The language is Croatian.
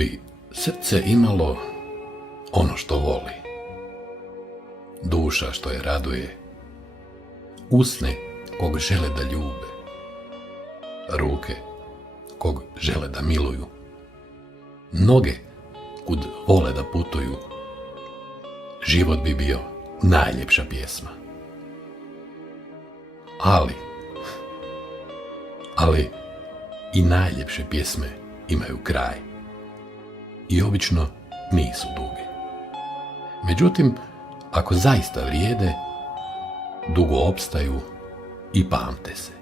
bi srce imalo ono što voli, duša što je raduje, usne kog žele da ljube, ruke kog žele da miluju, noge kud vole da putuju, život bi bio najljepša pjesma. Ali i najljepše pjesme imaju kraj i obično nisu duge. Međutim, ako zaista vrijede, dugo opstaju i pamte se.